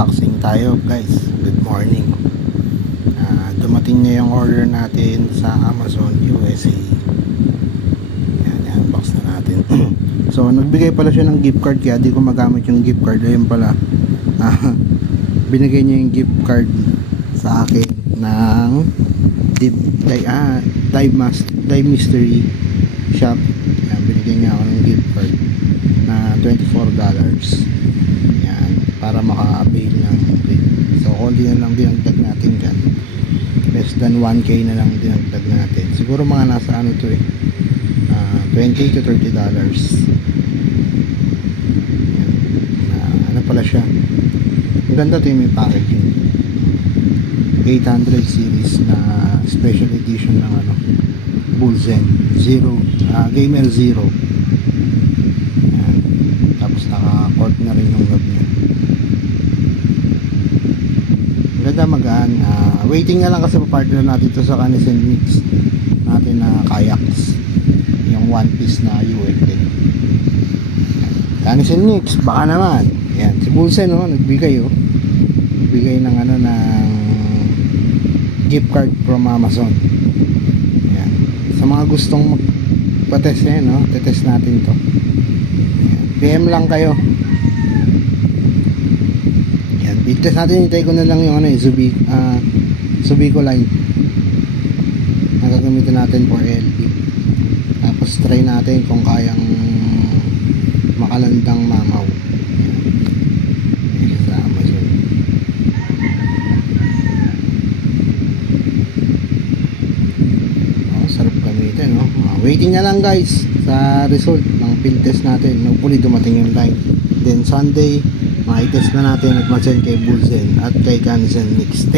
Unboxing tayo guys. Good morning. Dumating na yung order natin sa Amazon USA. Yan, unbox na natin. So nagbigay pala siya ng gift card, kaya di ko magamit yung gift card. Ayun pala, binigay niya yung gift card sa akin ng Dive Mystery Shop. Yan, binigay niya ako ng gift card na $24. Yan, para maka-avail ng rate. So only na lang dinagdag natin dyan. Less than 1k na lang dinagdag natin. Siguro mga nasa ano to eh, $20 to $30. Yan, ano pala siya, ang ganda to yung may packaging. 800 series na special edition ng ano, Bulzen Zero, Gamer Zero. Yan. Tapos naka-cork na rin yung loob niya. Ganda, magaan. Waiting na lang kasi pa-partner natin to sa Canisen Mix natin na kayaks, yung one piece na UFD. Canisen Mix, baka naman. Yan, si Bulzen nagbigay nagbigay ng ano, ng gift card from Amazon. Yan. Sa mga gustong magpa-test tetest natin to. Yan. PM lang kayo. Yan, i-test natin. Hintay ko na lang yung Subico line na gagamitin natin for LP. Tapos try natin kung kayang makalandang mamaw. Yan. Sa Amazon. Sarap gamitin, waiting na lang guys sa result ng field test natin. Hopefully dumating yung line. Then Sunday, ma-test na natin at ma-send kay Bulzen at kay Canisen Mix.